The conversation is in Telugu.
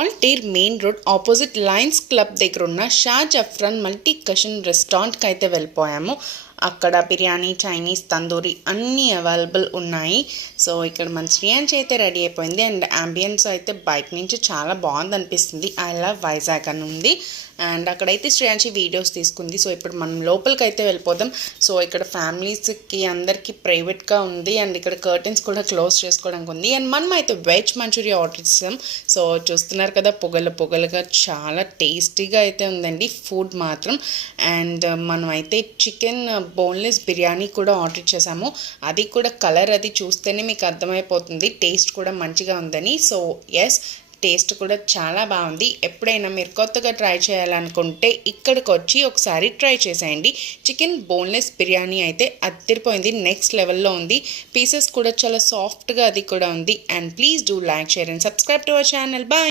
ఆల్టీర్ main road opposite lions club దగ్గర ఉన్న షా జఫ్రాన్ మల్టీ కషన్ రెస్టారెంట్కి అయితే వెళ్ళిపోయాము. అక్కడ బిర్యానీ, చైనీస్, తందూరి అన్నీ అవైలబుల్ ఉన్నాయి. సో ఇక్కడ మన శ్రేయాంశ్ అయితే రెడీ అయిపోయింది. అండ్ అంబియన్స్ అయితే బయట నుంచి చాలా బాగుంది అనిపిస్తుంది. ఐ లవ్ వైజాగ్ అని ఉంది. అండ్ అక్కడైతే శ్రేయాంశి వీడియోస్ తీసుకుంది. సో ఇప్పుడు మనం లోపలికి అయితే వెళ్ళిపోదాం. సో ఇక్కడ ఫ్యామిలీస్కి అందరికీ ప్రైవేట్గా ఉంది. అండ్ ఇక్కడ కర్టెన్స్ కూడా క్లోజ్ చేసుకోవడానికి ఉంది. అండ్ మనం అయితే వెజ్ మంచూరియా ఆర్డర్ చేసాం. సో చూస్తున్నారు కదా, పొగలుగా చాలా టేస్టీగా అయితే ఉందండి ఫుడ్ మాత్రం. అండ్ మనం అయితే చికెన్ బోన్లెస్ బిర్యానీ కూడా ఆర్డర్ చేసాము. అది కూడా కలర్ అది చూస్తేనే మీకు అర్థమైపోతుంది, టేస్ట్ కూడా మంచిగా ఉందని. సో ఎస్, టేస్ట్ కూడా చాలా బాగుంది. ఎప్పుడైనా మీరు కొత్తగా ట్రై చేయాలనుకుంటే ఇక్కడికి వచ్చి ఒకసారి ట్రై చేసేయండి. చికెన్ బోన్లెస్ బిర్యానీ అయితే అదిరిపోయింది, నెక్స్ట్ లెవెల్లో ఉంది. పీసెస్ కూడా చాలా సాఫ్ట్గా అది కూడా ఉంది. And please do like, share and subscribe to our channel. Bye.